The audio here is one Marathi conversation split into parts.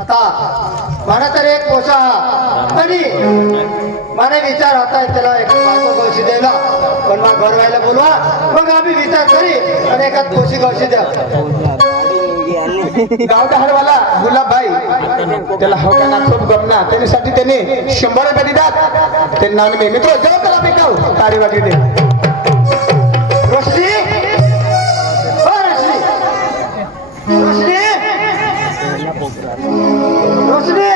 आता मला तर एक पोषा तरी मला विचार होता त्याला एक गोष्टी द्यायला पण मग घर व्हायला बोलवा मग आम्ही विचार करी आणि एखाद गोष्टी गोष्टी द्या गावचा हरवाला गुलाबभाई त्याला हवताना खूप गमना त्याच्यासाठी त्याने 100 रुपये दिलात ते नाव मी मित्र जाऊ त्याला भेटाव तारी वाटी दे रोशनी रोशनी रोशनी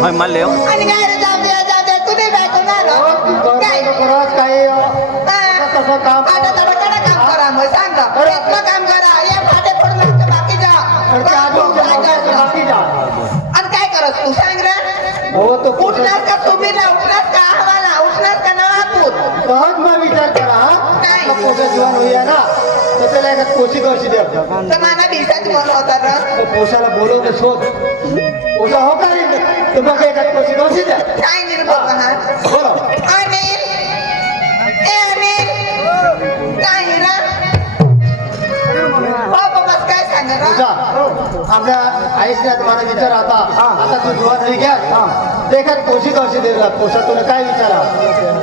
होय मानले हो आणि काय रे जाऊ तुझे बायको ना रो काय खरंच काही तसं काम आता तडकडा काम करा मग सांग प्रयत्न काम करा या फाटे पडून बाकी जा बाकी जा आणि काय करत तू सांग रे हो तो उठलास का सुबीला उठलास का हवाला उठलास का नवापूर सहज मग विचार करा काय? पोषा जीवन होईया ना तर त्याला एखाद कोशी गोष्टी द्या तर मला भिसाच बोल होता रे पोषाला बोलवते शोध पोषा हो का नाही तर मग एखाद कोशी गोष्टी द्या काय निर्भर हा बोला अनिल ए अनिल काय रे बाबा बस काय सांग रे पूजा आपल्या आईसने तुम्हाला विचार आता तू जीवन होई घ्या एखाद कोशी गोष्टी दिला पोषा तुला काय विचारा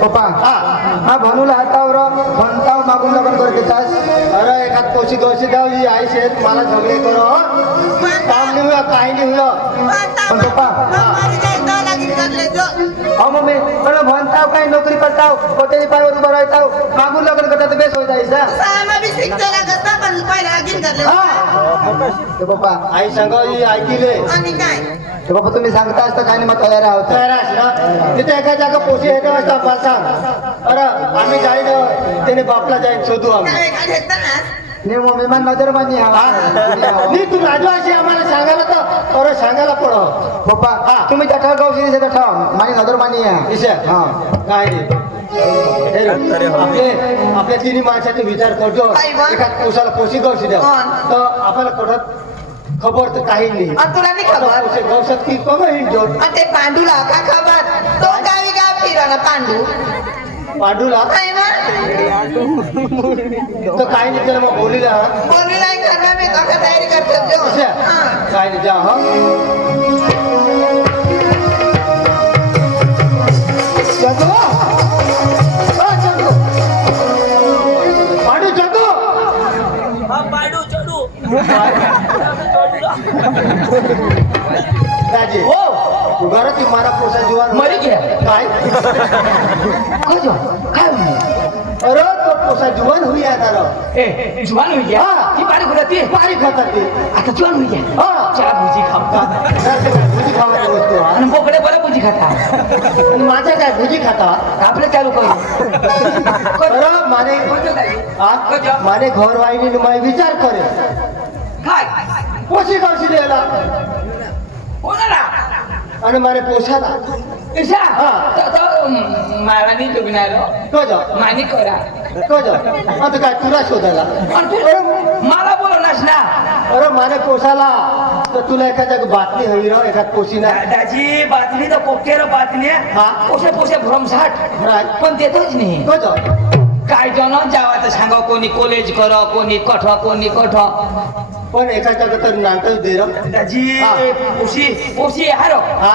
पप्पा हा भानूला हातावर म्हणताव मागून लग्न करते तास अरे एखाद कोशी गोष्टी द्या ही आई शेत मला झगडे करो काम नाही हुआ काही नाही हुआ पण पप्पा मारी जाय तो लागीन करले जो अहो मम्मी पण म्हणताव काही नोकरी करताव कोणत्याही पायावर उभं राहताव मागून लग्न करता तर बेस होत आहे सामा बी शिकतो लागत ना पण पहिला लागीन करले ते पप्पा आई सांगा ही ऐकिले आणि काय ते पप्पा तुम्ही सांगता असता काही नाही मग तयार आहोत तयार आहेस ना तिथे एका जागा पोशी येते वाजता आपण सांग अरे आम्ही जाईन त्याने बापला जाईन शोधू आम्ही काय काय घेत ना ने मम्मी मन नजर मानी नाही तू राजवाशी आम्हाला सांगायला तर अरे सांगायला पडो पप्पा तुम्ही जठार गावशी दिसत ठेवा मानी नजर मानी विषय काय नाही आपल्या तिन्ही माणसाचे विचार करतो एखाद पोशाला पोशी गवशी द्या तर आपल्याला कडत खबर तर काही नाही तुला नाही खबर गवशात की कमी हिंडतो आणि ते पांडूला का खबर तो गावी गाव फिरवला पांडू पांडूला काय ना तर काही नाही त्याला मग बोलीला बोलू नाही करणार मी तो तयारी करतो जो काय नाही जा हा पांडू चंदू राजे हो तू घरात मला पोसा जीवन मरी घ्या काय काय अरे तो पोसा जीवन होई आता ए जुवान होई गया ती पारी खुलती पारी खातात ते आता जुवान होई गया चला भुजी खाऊ भुजी खावायची वस्तू आणि बोकडे बरं भुजी खाता आणि माझं काय भुजी खाता आपलं चालू करू अरे माने माने घर वाहिनी मैं विचार करे काय पोशी गावशी द्यायला कोणाला आणि माने पोशाला ईशा मारानी लुगणारो कजा मानी करा कजा आता काय तुला शोधायला आणि तू मला बोलवलास ना अरे माने पोशाला तर तुला एखाद्या बातमी हवी राव एखाद पोशीला दादाजी बातमी तर पोकेर बातमी हा. पोसे पोसे भ्रमसाठ पण देतोच नाही कजा काय जण जावा तर सांगा कोणी कॉलेज कर कोणी कठ कोणी कठ पण एका जागा तर नाटक दे रे दादाजी हा. पोशी पोशी हारो हा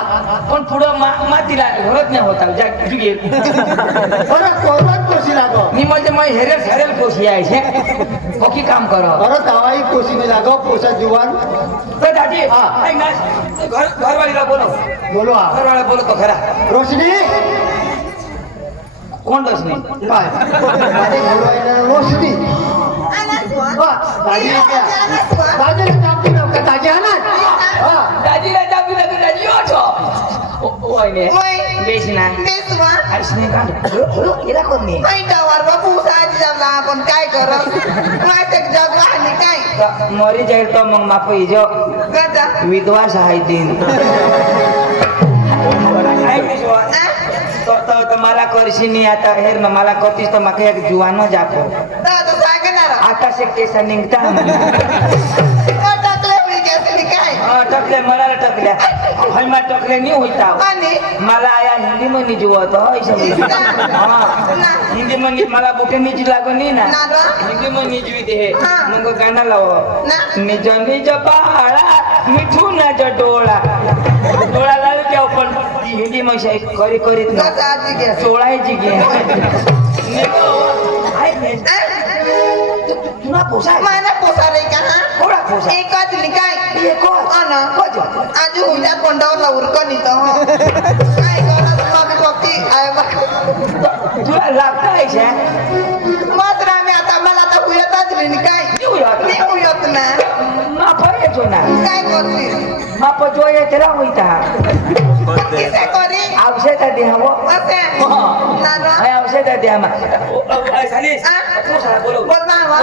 पण पुढं मातीला घरत नाही होता जुगे अरे कोणत पोशी लागो मी म्हणजे मग हेरेल पोशी आहे बाकी काम कर अरे दवाई पोशी नाही लागो पोसा जीवन तर दादी हा. ऐक ना घरवालीला बोलो बोलो हा घरवाला बोलतो खरा रोशनी कोण नाही काय माझे घर वाहिनी रोशनी दाजीला जापती नव्हतं दाजी आणा दाजीला जाऊ लागली दाजी ओछो ओयने बेस ना बेसवा आईसने का हळू केला कोण नाही ऐटावर बापू साजी जमला आपण काय करत माहिती जग आणि काय मरी जाईल तो मग माप इजो कजा विधवा साहित्यीन तो मला करशी नाही आता हेर ना मला करतीस तर माका एक जुवानो जातो तो सांगणार आता से केसा निघता टाकले मी केसली काय टकले मला टकल्या हलमा टकले नाही होता आणि मला आया हिंदी मध्ये जुवत हिंदी मध्ये मला बुके निजी लागो नाही ना हिंदी मध्ये निजवी ते मग गाणं लाव निज निज बाळा मिठून डोळा डोळा लावू की आपण ती हिंदी मध्ये करी करीत ना कजा आजी घे चोळायची घे तुला पोसाय मला पोसा रे का कोणा पोसा एकच निकाय एकच अन कोण आज हुईला कोंडावर उरकन इथं काय करत मग बघती आहे बघ तुला लागतं आहे मात्र आम्ही आता मला आता हुयतच रे निकाय नाही हुयत ना माप येतो ना काय करती माप जो येते ना होईता किसे करी औषध द्यावं असे नाना औषध द्या मग बोल मामा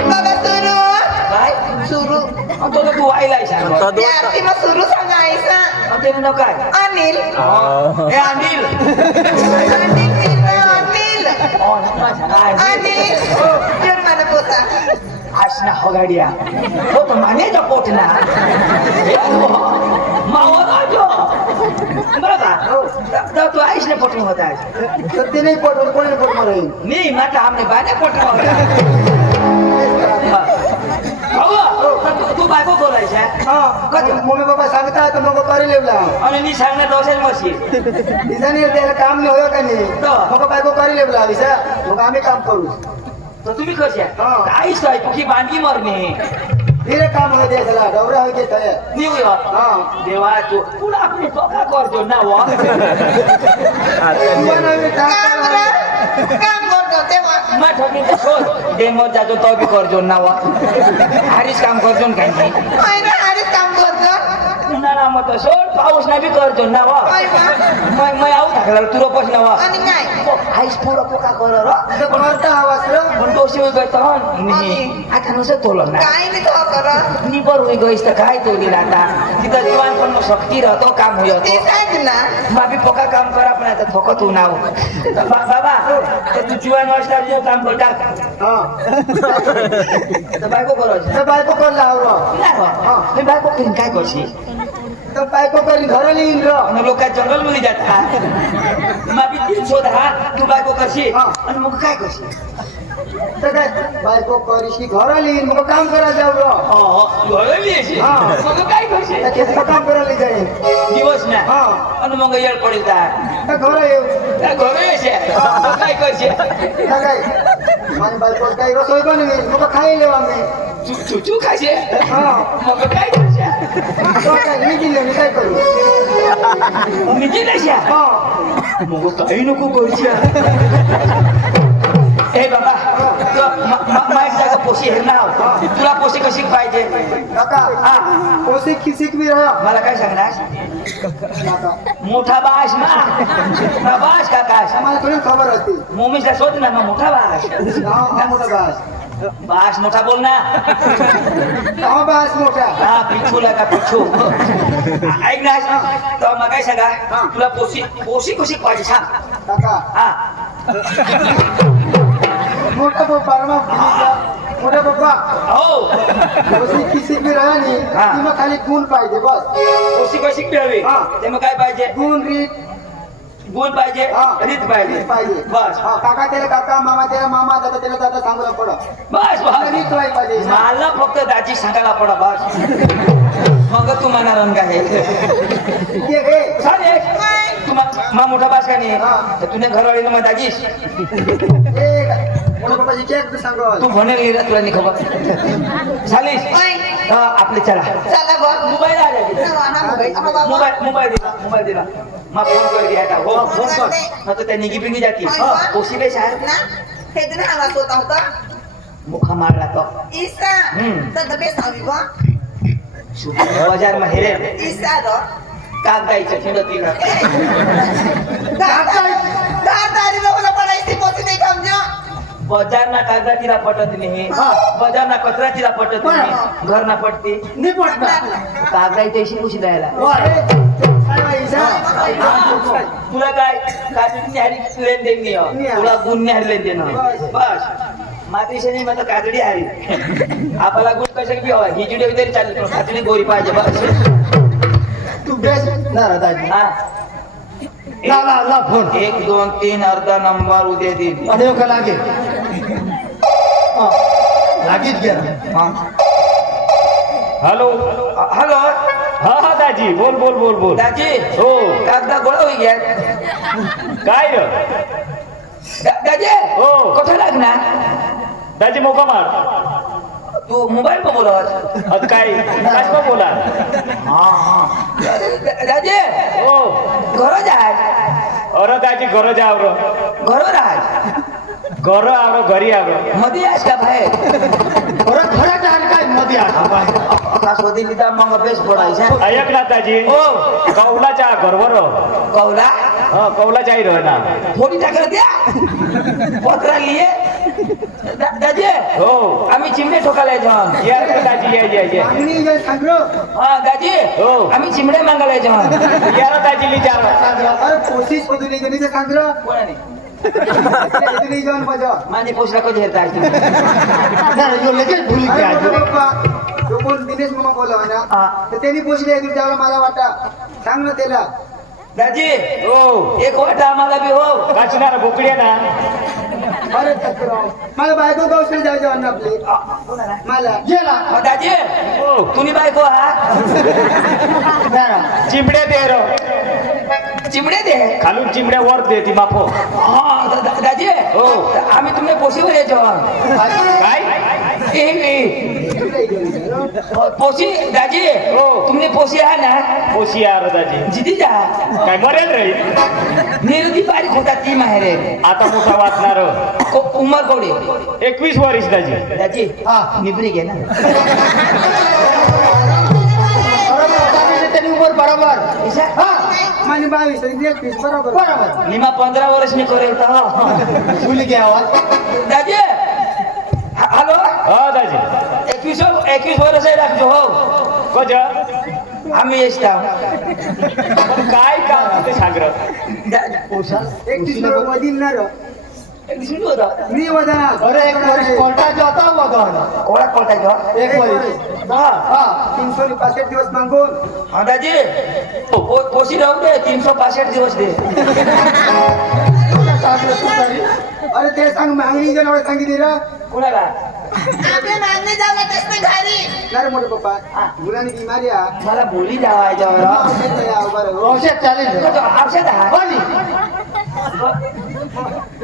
बाबा सुरू काय सुरू तो तू आईला सांग याची मग सुरू सांगायचा ते न काय अनिल हे अनिल अनिल जर मला पोता आसना हो गाडिया हो तो माने जो पोटना मावा राजो बघा तू आईसने पोटून होता सत्य नाही पटवून कोणी पटवून राहील नाही माता आमने बाने पोटून होता तू बायको बोलायचा मम्मी पप्पा सांगता तर मग करी लेवला आणि मी सांगण्यात असेल मशी दिसाने त्याला काम नाही होय का नाही मग बायको करी लेवला विसा मग आम्ही काम करू तर तुम्ही कशी आईस आहे तुझी बांधली मरणे धीरे काम होय द्यायला डवरा होय घेत आहे निव देवा तू पुन्हा आपली पका करतो ना वा काम करतो तेव्हा मग ठगी शोध डेमो जातो तो बी करतो ना वा हारीच काम करतो काही नाही हारीच काम करतो उन्हाळा मग सोड पाऊस नाही बी करतो ना वा मग आऊ टाकला तुला पस ना वा आणि काय आईस पुढं पोका कर करता आवाज पण तो शिवाय गयतो आता नसं तोलं ना काय नाही तो करत निबर होई गईस तर काय तोली आता तिथं जीवन पण शक्ती राहतो काम ते होतो सांग ना माबी पोका काम करा पण आता थोकत होऊ नाव बाबा तर तू जीवन वाजता जो काम करता तर बायको करायची तर बायको करला आवडा नाही बायको करीन काय करशी तर बायको करी घर येईन र आणि लोक जंगल मध्ये जातात माबी तीन शोध हा तू बायको करशी आणि मग काय करशी तर काय बायको करीशी घर येईन मग काम करा जाऊ र मग काय करशी त्याचं काम करायला जाईन दिवस ना आणि मग येळ पडेल तर घर येऊ घरी येशे काय करशे तर काय माझी बायको काही रसोई बनवेल मग खाई लेवा मी चुचू खायचे मग काय करशे तो काय मी दिले मी काय करू मी दिल्याशा मग काही नको करशे ए बाबा माईक जागा पोशी हे नाव तुला पोशी कशी पाहिजे काका कोशी खिसिक भी रहा मला काय सांगणार काका मोठा बाश ना बाश काकाश आम्हाला थोडी खबर होती मोमीचा शोध ना मग मोठा बाश हा मोठा बास बाश मोठा बोल ना हा बास मोठा हा पिछू लगा पिछू ऐक ना तर मग काय सांगा तुला पोशी पोशी कशी पाहिजे सांग काका हा मोठा पप्पा मोठा पप्पा हो कोशी खिसिक भी रहा नाही ती मग खाली गुण पाहिजे बस पोशी कशी मिळावी ते मग काय पाहिजे गुण रीत गुण पाहिजे रीत पाहिजे पाहिजे बस काका त्याला काका मामा त्याला मामा दादा त्याला दादा सांगायला पडत बस बस रीत व्हायला पाहिजे मला फक्त दाजी सांगायला पडा बस मग तू म्हणा रंग आहे ये घे चालेल तू मा मोठा बास का नाही तर तुने घरवाळीला मग दाजीस मोठा पप्पाची केक सांगत तू भनेर गेला तुला नाही खबर झालीस आपले चला चला बघ मोबाईल आले मोबाईल दिला मग फोन कर दिया आता हो फोन कर न तर त्या निगी पिंगी जाती कोशी बे साहेब ना हे दिन आवाज होता होता मुखा मारला तो ईसा तर दबे सावी बा बाजार में हेरे ईसा रो कागदाईच्या चिंडतीला दादारी लोगों पढ़ाई थी पोती नहीं समझो बजारना कागदा तिला पटत नाही हा. बजारना कचरा तिला पटत नाही घर ना पटते नाही पटणार कागदा त्याशी खुशी द्यायला तुला काय काजडी न्यारी लेन देन नाही हो. तुला गुण न्यारी लेन देन हो. बस मातीशी मग काजडी हारी आपल्याला गुण कशा बी हवा हिजडी तरी चालेल पण काजडी गोरी पाहिजे बस तू बेस ना दाजी हा ला फोन 1 2 3 अर्धा नंबर उद्या देईल आणि का लागे लागीच घ्या हॅलो हॅलो हा हा दाजी बोल बोल बोल बोल दाजी हो कागदा गोळा होई घ्या काय र दाजी हो. कुठे लागणार दाजी मोका मार तू मोबाईल पर बोलत आज काय काश बोला दाजी हो घर जाय अरे दाजी घर जा आवर घर राह घर आवर घरी आवर मध्ये आहेस का बाहेर परत घरात आलं काय मध्ये आला आता शोधी लिहिता मग अभ्यास पडायचा ऐक ना दाजी हो कौलाच्या घरवर कौला हा कौलाच्या आई रह ना फोडी टाकलं द्या पत्रा लिये दाजी हो आम्ही चिमणे ठोकायला जाऊन ये रे दाजी ये हा दाजी हो. आम्ही चिमणे मागायला जाऊन ये रे दाजी ली जा कोणाने माझे पोषला कधी येत आहे जो लगेच भूल गया दिनेश मामा बोला ना हा. तर त्यांनी पोचले त्यावेळेला मला वाटा सांग ना त्याला दाजी हो एक वाटा आम्हाला बी हो काचणार बोकड्या ना अरे तक्राव. मला बायको गावकडे जायचं अन्न आपले मला गेला दाजी हो तुम्ही बायको हा चिमड्या दे र चिमणे दे खालून चिमड्या वर दे ती माफो हा दाजी हो. आम्ही तुमने पोशीवर यायचो काय पोशी दाजी हो. तुमने पोशी आहे ना पोशी यार दाजी जिती जा काय मरेल रे निरुधी बारीक होता ती माहेर आता मोठा वाचणार उमर कोडी 21 वर्ष दाजी दाजी हा. निबरी घे ना त्यांनी उमर बरोबर हा माझी 22 बरोबर बरोबर निमा 15 वर्ष मी करेल तर भूल गया आवाज दाजी हॅलो हा दाजी 21 वर्ष राखजो हो कज आम्ही येता काय काम ते सांग र 31 वडील ना मी वदा अरे एक वर्ष कोर्टात जाता वगैरे कोळा कोळता एक वर्ष हा 365 दिवस मागून हा दाजी पोशी राहू दे 365 दिवस दे अरे ते सांग मागणी जनावर सांगितली रा कोणाला आपल्या मागणी जाऊ कसं घरी अरे मोठे पप्पा मुलांनी बिमारी आ मला बोली जावा याच्यावर औषध चालेल औषध आहे बनी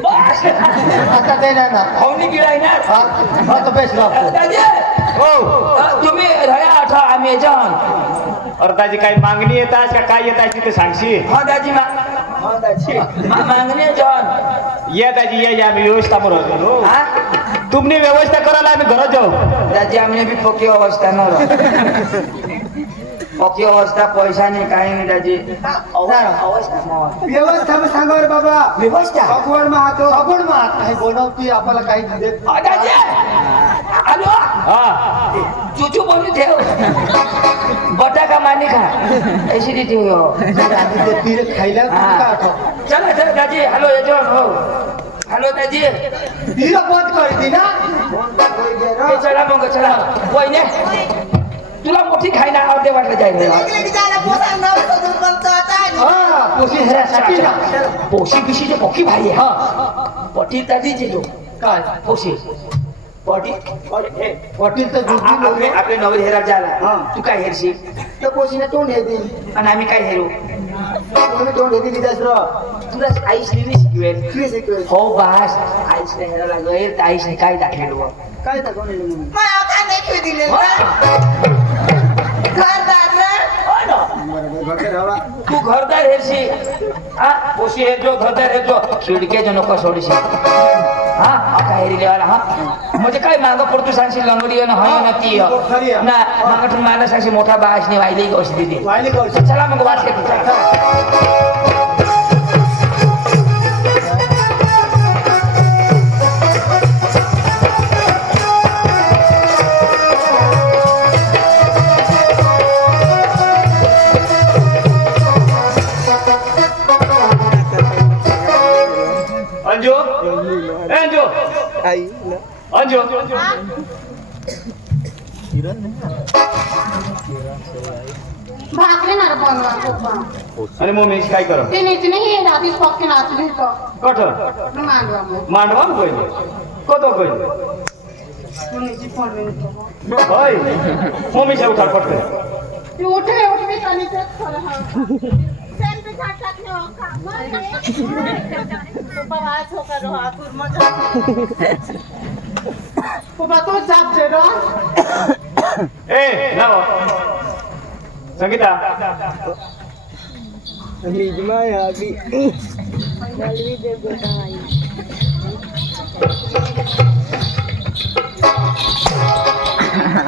बस आता ते नाही ना खाऊनी गिळाय ना हा हा तो बेस लागतो दाजी हो तुम्ही रया आठा आम्ही याच्यावर अरे दाजी काय मागणी येतात का काय येतात ते सांगशी हा दाजी हा दाजी मागणी जॉन ये दाजी ये आम्ही व्यवस्था म्हणतो हा तुम्ही व्यवस्था करायला आम्ही घरात जाऊ दाजी आम्ही बी पक्की अवस्था न पक्की अवस्था पैसा नाही काही नाही दाजी अवस्था व्यवस्था मग सांगा रे बाबा व्यवस्था भगवान महातो आपण मग काही बनवती आपल्याला काही देत दाजी हॅलो हा चुचू बोलू ठेव बटाका मानी खा ऍसिडिटी हो ते पीर खायला का आठव चला चला दाजी हॅलो याच्यावर हो हॅलो दाजी पीर बंद करती ना ए, चला मग चला वहिने तुला मोठी खायला आवडते वाटलं जाईल हा पोशी ह्यासाठी ना पोशी बिशीचे पोकी भाई हा पटी दादीची तो काय पोशी पटी हॉटेल तर दुसरी आपले नवल हेरा झाला तू काय हेरशी त्या पोशीने तोंड हे दिली आणि आम्ही काय हेरू तोंड हे दिली तुला आईस नाही शिकवेल श्री हो बास आईस नाही हेरा लागेल आईसने काय दाखवेल काय दाखवलं म्हणून तू घरदार हेरशी हा पोशी हेरजो घरदार हेरजो खिडके जो नको सोडशी हा आता हेरी लेवाला हा म्हणजे काय मागं पडतो सांगशील लंगडी ना हय ना ती ना मागं मला सांगशील मोठा बासने वायली गोष्ट दिली वायली कौशल चला मग वाच अंजू भाकरी ना बनवा पप्पा आणि मम्मी काय कर ते नीच नाही रातीच पक्के नाचली तो कठ मांडवा मांडवा पहिले कतो पहिले नीची पडली होय मम्मीच्या उठार पटकन ते उठे उठे आणि ते खरं हा सेल्फी काढतात ने का पप्पा वाच हो का रहा कुर्मा पप्पा तो जात जे रो ए नाव संगीता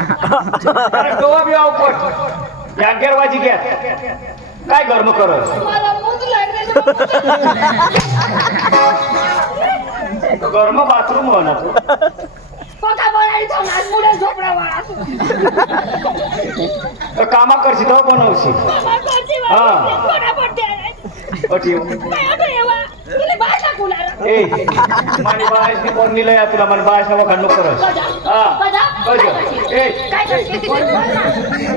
डोवा बी आव पट या गेरवाजी घ्या काय गरम करत मला मूत लागले गरम बाथरूम हो ना तू पका बनायचं ना मुळे झोपडा वाळा तर कामा करशी तो बनवशी हा अठीव ए मानी बायसनी कोण निलया तुला मन बायस नवा खंड करस हा कज ए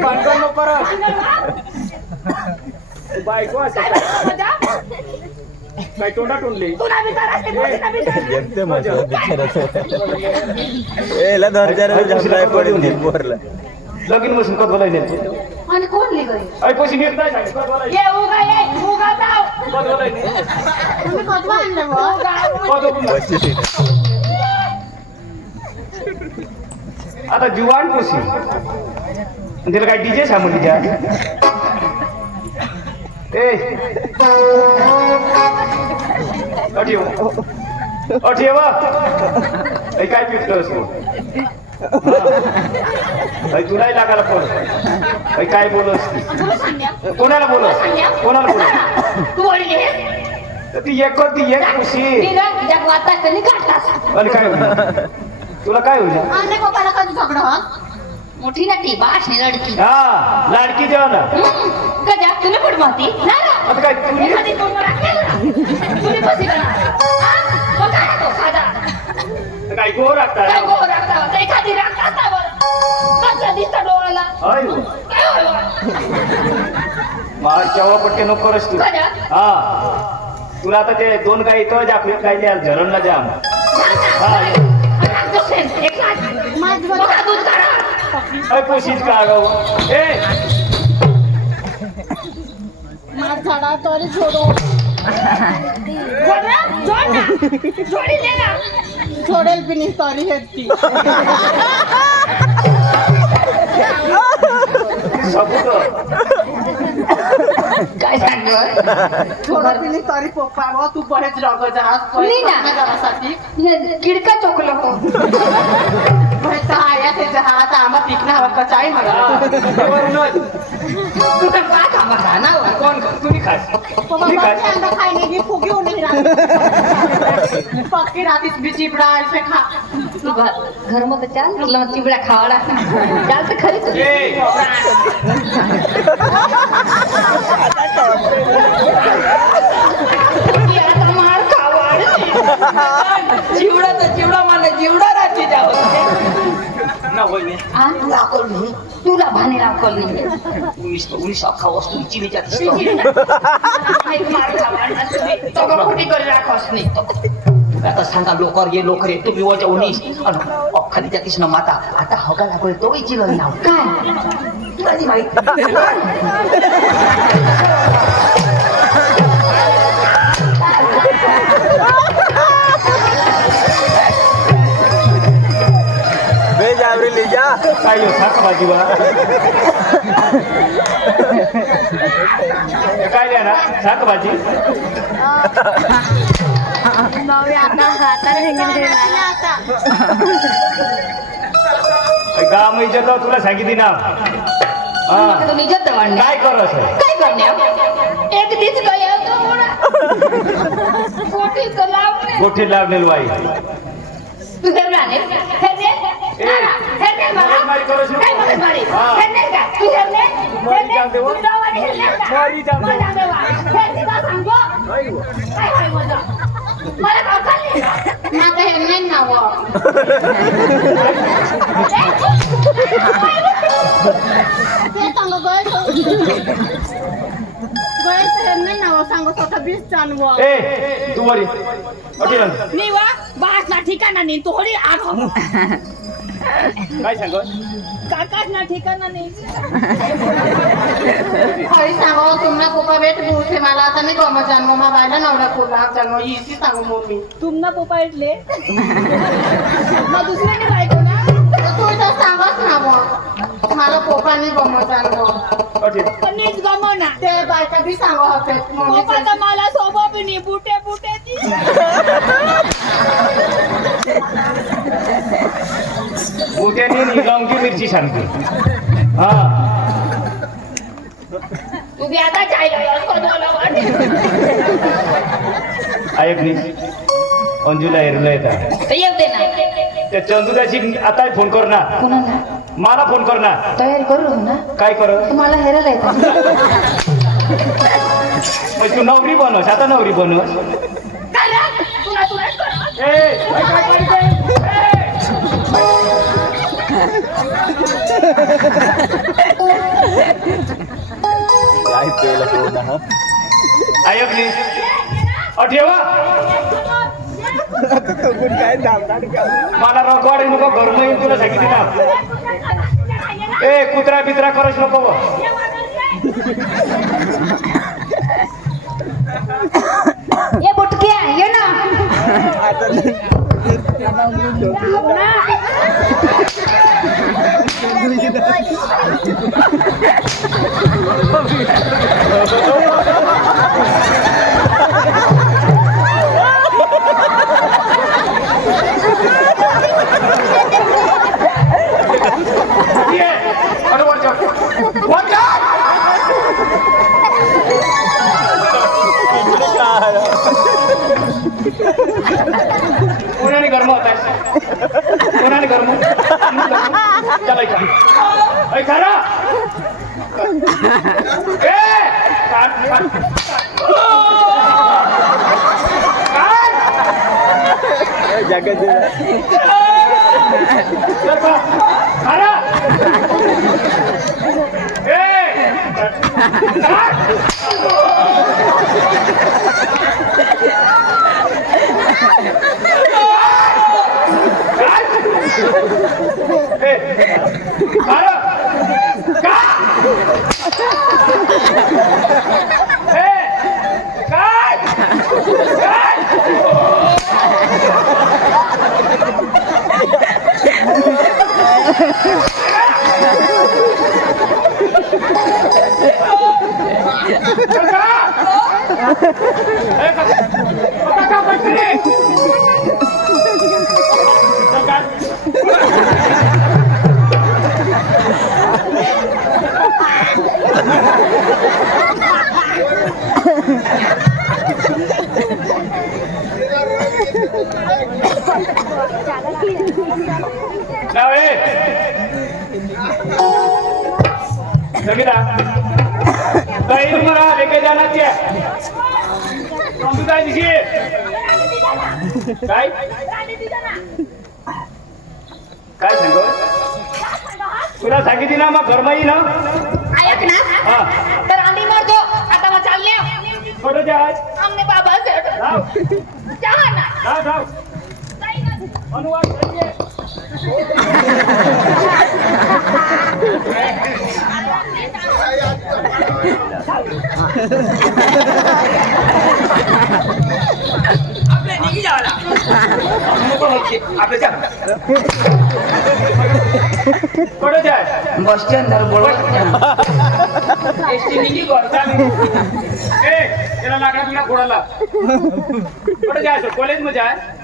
भांडण नको करस बायको असं काय तोंडा टोंडली लगीन बसून कत बोलाय नाही आणि कोण लिगय आई पैसे घेत नाही सांग कत बोलाय ये उगा जाव कत बोलाय नाही तुम्ही कधवा आणलं मग कत बोलाय आता जुवान पोशी तिला काय डीजे सांगून तिच्या ए अठीव अठीव ए काय पिटतोस तू तुलाही लागायला पण काय बोलस कोणाला बोलस कोणाला बोलस तू वडील आहे ती एक करती एक खुशी जग वाता कधी काढतास आणि काय होईल तुला काय होईल आणि पप्पाला कधी झगडं हा मोठी ना ती बाशनी लडकी हा लाडकी जेव्हा ना गजा तुला पण माहिती ना आता काय तुम्ही एखादी कोण मला केलं तुम्ही कशी करणार हा तो काय तो साधा काय गोर काय लागता गोर राखता होता एखादी राखता असता बरं कसा दिसता डोळ्याला अय काय होय मार जेव्हा पटके नको करस तू गजा हा तुला आता ते दोन गाई इथं जाकू काय द्या झरणला जाम एक लाख बघा दूध काढा अय पोशीच का गाव ए मार झाडा तरी जोडो जोडी ले ना जोडेल बिनी तरी हेती सबूत काय सांगतोय थोडं पिली तरी पप्पा मग तू बरेच रग जहाज नाही ना. घरासाठी किडका चोकलं हो आया ते जहाज आम्हा पिकना हवा कचाई मला तू तर काय कामा खाना कोण तुम्ही खास तुम्ही खास अंडा खायने की फुगी होने पक्की रातीच बिची बड़ा ऐसे खा तू घर मध्ये चाल तुला चिबडा खावाडा चाल तर खरी तू ए आता मार खावाड चिवडा तर चिवडा माने चिवडा राहते जावं ना होय तुला अकल नाही तुला भानेला अकल नाही उन्नीस अख्खा वस्तू चिनीच्या मार खावाड तो खोटी करी राखस नाही आता सांगा लोकर ये तुम्ही वजा उन्नीस अख्खा तिच्या कृष्ण माता आता हगा लागोय तो चिलं नाव काय तुला ती माहिती काय लो साक भाजी वा काय द्या ना साक भाजी गाव इज्जत तुला सांगितली ना हा तो निजत वाढणे काय करस काय करणे एक दिस गया तो मोरा कोटी तो लावणे गोठी लागलेल बाई तू हेरणे हेरणे हेरणे मला मारी करस काय मला मारी हेरणे का तू हेरणे मारी जाम देवा. तू लावणे हेरणे मारी जाम देवा. हेरणे का सांगो काय काय मजा मला काकाले माझं हे नाही नाव ते सांग गळ्याचं हे नाही नाव सांग स्वतः बीस चालवा ए तू वरी अटी निवा बास ना ठिकाणा नाही थोडी आग काय सांग काकाच ना ठिकाणा नाही खरी सांगो तुमना पोपा भेट बोलते मला आता नाही गमत जन्म मा बायला नवरा कोला जन्म इसी सांगो मम्मी तुमना पोपा भेटले मग दुसऱ्याने बायको ना तू तर सांगच ना मग मला पोपा नाही गमत जन्म अटी नीच गमो ना ते बायका बी सांगो होते पोपा तर मला सोबत बी नाही बुटे बुटे ती मोठ्याने निघावून मिरची सांगते हा तू बी आता ऐक नाही अंजूला एरलं येतात येऊ दे ना त्या चंदुदाची आता फोन कर ना कोणाला मला फोन कर ना तयारी करू ना काय कर तुम्हाला हेरायला येतं तू नवरी बनवस आता नवरी बनवस ऐक नाही ठेवा मला रगवाड नको घर येईल तुला सांगितलं ना ए कुत्रा बित्रा करच नको ये बुटक्या ये ना कोणाने गरम होता कोणाने गरम चला खरा समीरा कहीं तुम्हारा लेके जाना क्या काय दिखे काय काय सांगो तुला सांगितली ना मग घरमा येई ना ऐक ना हा तर आम्ही मरतो आता मग चालले कुठं जाय आमने बाबा से चहा ना जाऊ अनुवाद करिए आपल्या निघी जावला आपल्या कुठं जाय बस स्टँड बरोबर एसटी निघी ए त्याला लाकडा तुला फोडायला कुठं जायचं कॉलेज मध्ये आहे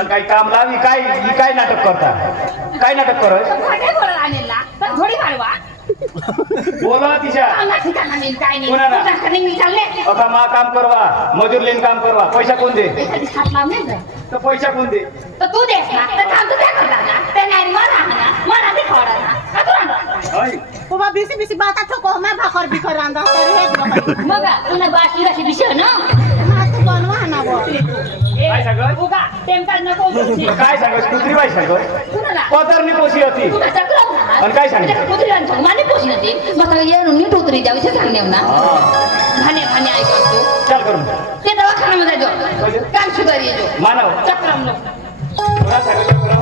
काही काम लावी काय नाटक करता काय नाटक करत थोडी मारवा बोला तिच्या आम्हा ठिकाणा नेईन काय नाही कोणाला? तुझ्या कधी मी चालले आता मा काम करवा मजूर लेन काम करवा पैसा कोण दे एखादी हात लावून नाही तर पैसा कोण दे तर तू देस ना तर काम तुझ्या करता ना ते नाही मला ते खवडा ना का तू आणला होय. बाबा बिसी बिसी बाता ठोको मैं भाकर बिकर रांदा तरी हेच बघा मग तुला बाशी राशी विषय ना तू बनवा ना वो काय सांगत? उगा टेम्पर नको बोलशी. काय सांगत कुत्री बाई सांगत कुणाला? पदरनी पोशी होती तुला चकलाव ना आणि काय सांगितलं? त्याच्या कुत्री आणतो माने पोशी नदी मग येऊन नीट उतरी जावी ते सांगणे ना भाने भाने ऐकतो चल करून ते दवाखान्यामध्ये जाऊ काम सुधारी येतो मानव चक्रम नको कोणा सांगितलं करून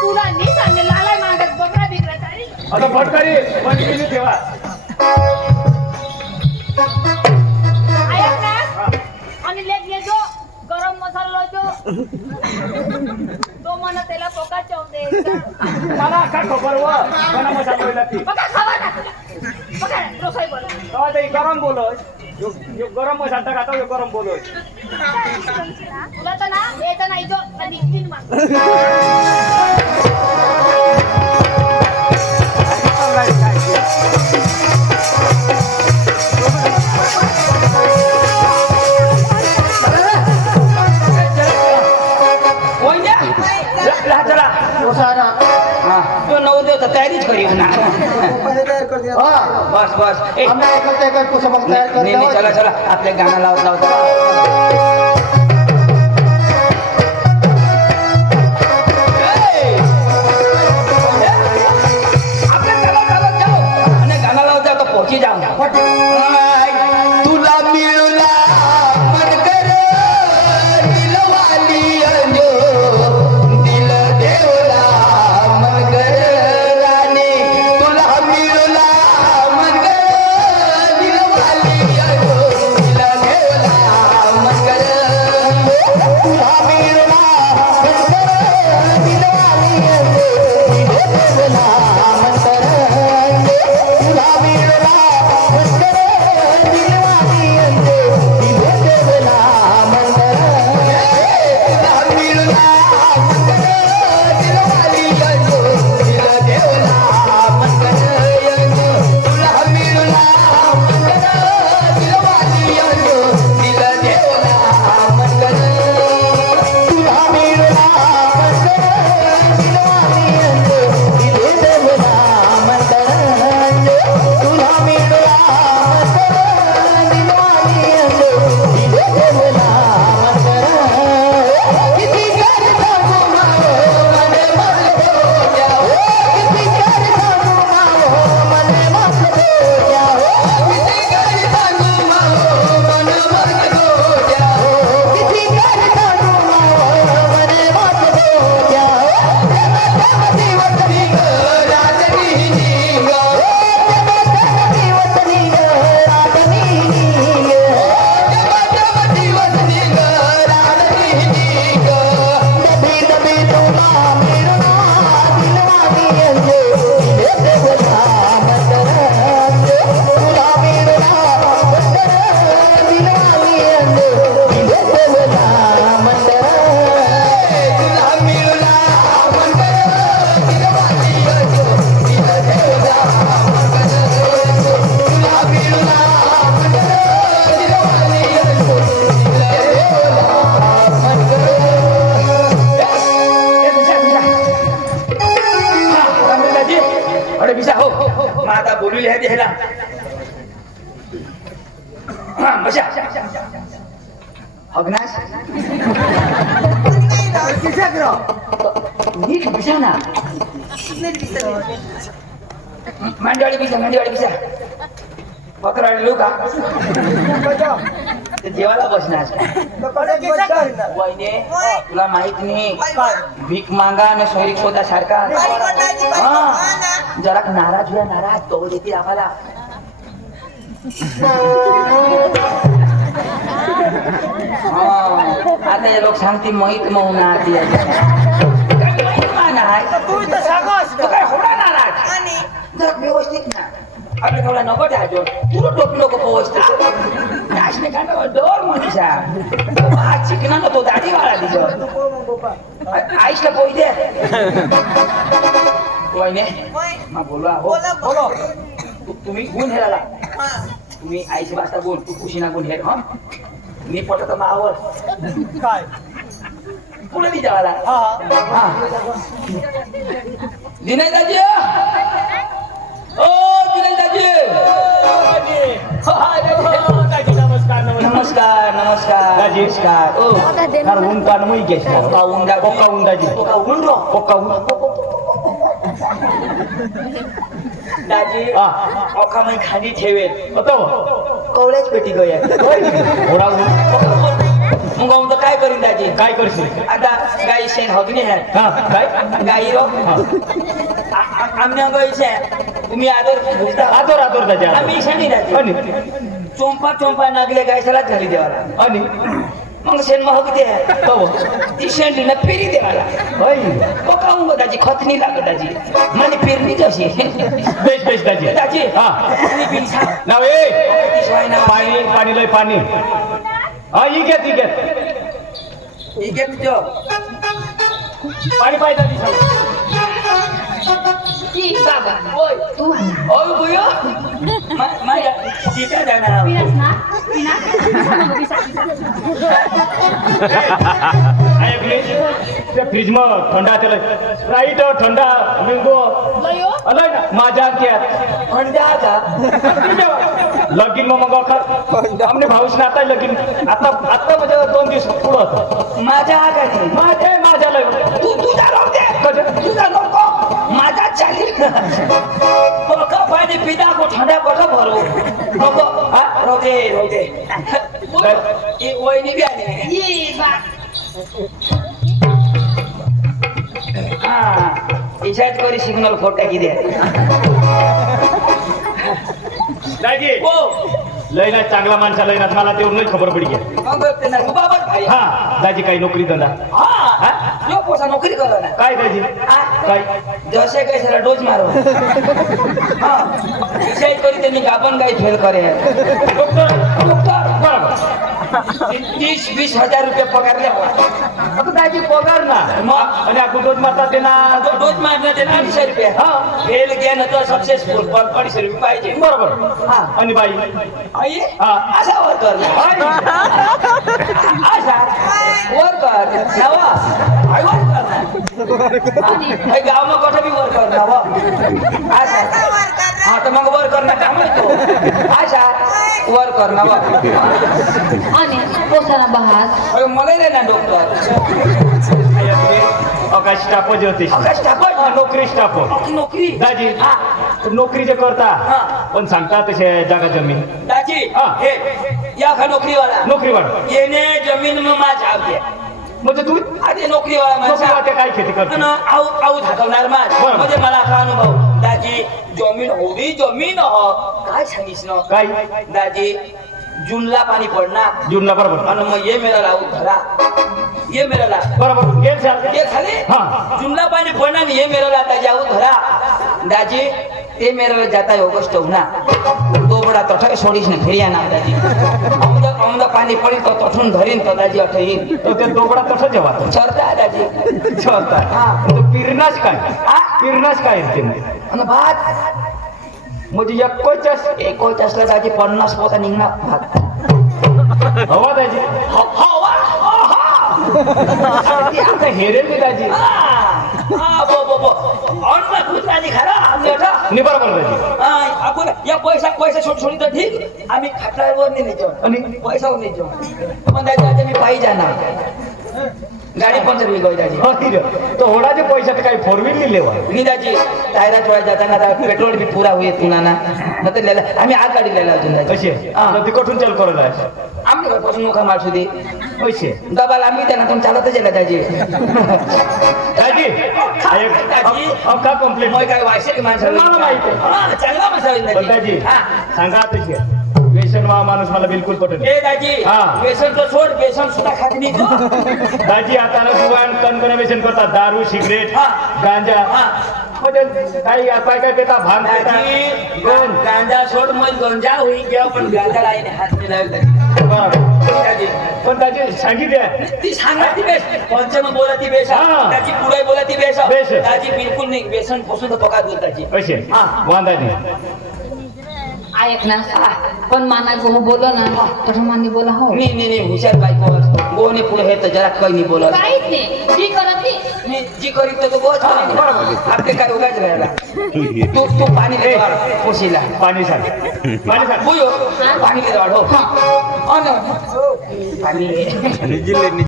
तुला नी सांगले लालाय मागत बकरा बिकरा चाली आता फटकारी पण ठेवा ऐक ना आणि लेग ये जो गरम मसाला जो तो मन त्याला पोका चवते मला का खबर व कोणा मसाला पहिला ती बघा खावा टाकला बघा रसोई बोला तेव्हा ते गरम बोलोय यो गरम मसाला टाका यो गरम बोलोय तुला तर ना येत नाही जो आणि तीन माग चला पोसाना तो नवदेव तर तयारीच करी ना हा बस बस ए आम्ही एकच पोसा मग तयार नाही नाही, चला करतो चला आपल्या गाणं लावत लावत गाणं लावत जाऊ तर पोची जाऊ तुला मिळला मनकर दिलवाली अंजो दिल देवला मनकर राणी तुला मिळला मनकर दिलवाली अंजो दिल देवला मनकर तुला मिळला मनकर दिलवाली अंजो दिल देवला मनकर तुला मिळला मनकर दिलवाली अंजो दिल देवला मनकर तुला मिळला मनकर दिलवाली अंजो दिल देवला मनकर तुला मिळला मनकर दिलवाली अंजो दिल देवला मनकर तुला मिळला मनकर दिलवाली अंजो दिल देवला मनकर तुला मिळला मनकर दिलवाली अंजो दिल देवला मनकर किती करता गुमावो मने मस्त हो जाओ किती करता गुमावो मने मस्त हो जाओ किती करता गुमावो मने मस्त हो जाओ किती करता गुमावो मने मस्त हो जाओ दिवसनी राजनी ग दिवसनी राजनी दिवसनी राजनी ग दबी दबी तुला मिळला दिलवाली अंजो दिल देवला मनकर तुला मिळला मनकर दिलवाली अंजो दिल देवला मनकर तुला मिळला मनकर दिलवाली अंजो दिल देवला मनकर तुला मिळला मनकर दिलवाली अंजो दिल देवला मनकर अरे बिसा हो मग आता बोलू लिहा द्यायला बसा अग्नाश नीट बिसा ना मांडवाळी बिसा बकराळी लोक जेवायला बसणार वहिने तुला माहित नाही भीक मागा आणि सोयरीक शोधा सारखा जरा नाराज हुआ नाराज तो देते आम्हाला आता हे लोक सांगते माहित मऊ ना आधी काय होणार नाराज जरा व्यवस्थित ना अरे थोडा नको द्यायचो तुला टोपी नको पोहोचता नाचणे काढा डोर मनीषा आज चिकना तो दाढी वाला दिसो आईशला पोई दे वहिने मग बोलवा हो तुम्ही गुण हेराला तुम्ही आईची भाषा बोल तू खुशी ना गुण हेर हा मी पटत मावर काय पुढे विचारायला हा दिनेश दाजी ओ दिनेश दाजी नमस्कार नमस्कार नमस्कार दाजी. नमस्कार ओ कारण ऊन कान मुई घेस पोका उंडा पोका ऊन दाजी पोका उंडो पोका ऊन दाजी हा पोका मी खाली ठेवेल होतो कवळ्याच पेटी गया घोडा ऊन मग आऊन तर काय करीन दाजी काय करशील आता गाई शेण हो की नाही आहे हा काय गाई रो आमने गाई शेण तुम्ही आदर घुसता आदर आदर दाजी आम्ही शेणी दाजी आणि चोंपा चोंपा नागले गायसालाच घाली देवाला आणि मग शेण मग किती आहे ती शेंडी ना पेरी देवाला पकावून गो दाजी खतनी लागत दाजी म्हणजे पेरणी कशी बेश बेश दाजी दाजी हा तुम्ही बिल सांग नाव ए ती शिवाय ना पाणी पाणी लय पाणी हा ही घेत ही घेत ठीक आहे तुझं पाणी पाहिजे दाजी सांग की बाबा ओय तू ओय बुयो माझ्या सीता जाणार पिनास ना पिना त्या फ्रीज मग थंडा त्याला स्प्राईट थंडा लिंबू लयो अलय ना माझ्या क्यात थंडा का लगीन मग अखर आमने भाऊस ना आता लगीन आता म्हणजे 2 दिवस पुढं होतं माझ्या आगाने माझ्या लय तू तुझा राहू दे तुझा नको माझा चालील पका पाणी पिता को ठंडा कोठा भरो नको हा राहू दे ये वहिनी बी आली ये बा हा इच्छाच करी सिग्नल फोटा की दे दाजी ओ लय ना चांगला माणसा लय ना मला तेवढं नाही खबर पडी मग ते ना बाबा भाई हा दाजी काही नोकरी धंदा हा यो पोसा नोकरी करो ना काय दाजी काय जसे काही सारा डोज मारो हा इच्छाच करी त्यांनी गाबन गाई फेल करे डॉक्टर डॉक्टर बरोबर 30-20 हजार रुपये पगार द्यावा आता दाजी पगार ना मग आणि आपण डोज मारता ते ना डोज मारण्यात 250 रुपये हा फेल गेलं तर सक्सेसफुल पण 250 रुपये पाहिजे बरोबर हा आणि बाई आई हा. असा वर कर असा वर कर नवा आई वर कर आई गाव मग कठं बी वर कर नवा असा हा तर मग वर कर ना काम आहे तो असा वर कर नवा आणि पोसाना बहात अरे मला नाही ना डॉक्टर अका स्टाफ होते स्टाफ नोकरी स्टाफ नोकरी दाजी हा नोकरी जे करता हा. पण सांगता तसे जागा जमीन दाजी हा. हे या खा नोकरीवाला नोकरीवाड येणे जमीन में माझ आवते म्हणजे तू आधी नोकरीवाला नोकरीवाड ते काय खेती करतो आऊ धाकवणार माझ बरं. म्हणजे मला का अनुभव दाजी जमीन हो काय सांगिस ना काय दाजी जूनला पाणी पडणार जूनला बरोबर आणि मग ये मेरा लावू धरा ये मेरा ला बरोबर गेल चाल ये खाली हा. जूनला पाणी पडणार आणि ये मेरा ला दाजी आऊ धरा दाजी ते मेरा ला जाता है ऑगस्ट ना तो बड़ा तठा सोडीस ने फेरिया ना दाजी अमदा पाणी पडी तो तठून धरीन तो दाजी अठईन तो ते दोघडा तसं जेवा चरता दाजी चलता हा. तो पिरनाश काय हा पिरनाश काय ते आणि भात म्हणजे एक असला दाजी 50 पोता निघणार भात हवा दाजी हवा आता हेरेल मी दाजी नि बरोबर दाजी आपण या पैसा छोटी तर ठीक आम्ही खाटावर नाही नेतो आणि पैसावर नेतो पण दादा मी पायी जाणार गाडी पंचर होईल दाजी तो होडाचे पैशात काही 4 व्हील लिहिलेवा मी दाजी टायरा चोळा जाताना पेट्रोल बी पुरा होईल तुला ना आम्ही आज गाडी लिहिला अजून दाजी कशी आहे ते कुठून चाल करत आहे आमच्या घरपासून मुखा मार सुधी पैसे दबाल आम्ही त्यांना तुम्ही चालतच गेला दाजी दाजी का कंप्लेंट मग काय वायसे की माणसं मला माहिती आहे. चांगला माणसा होईल पण दाजी दाजी सांगा तशी व्यसन माणूस मला बिलकुल पटत नाही. ए दाजी हा. व्यसन तो सोड व्यसन सुद्धा खात नाही तू दाजी आता ना जुवान कणकण व्यसन करतात दारू सिगरेट हा. गांजा हा. म्हणजे काही काय काय पेता भांग पेता दाजी दोन गांजा सोड मग गंजा होईल किंवा पण गांजा लाईने हात नाही लावेल दाजी बरोबर. दाजी पण दाजी सांगितले ती सांगा ती बेस पंचम बोला ती बेस हा. त्याची पुढे बोला ती बेस बेस. दाजी बिलकुल नाही व्यसन पासून तर पकात बोल दाजी कसे हा. वांदा नाही ऐक ना पण माना गोह बोलो ना तसं मानी बोला हो नाही हुशार बायको गोने पुढे हे तर जरा काही नाही बोलत काहीच नाही जी करत ती मी जी करीत तो गोच आपले काय उगाच राहिला तू पाणी दे पोशीला पाणी सांग पाणी सांग बुयो पाणी दे वाढ हो पाणी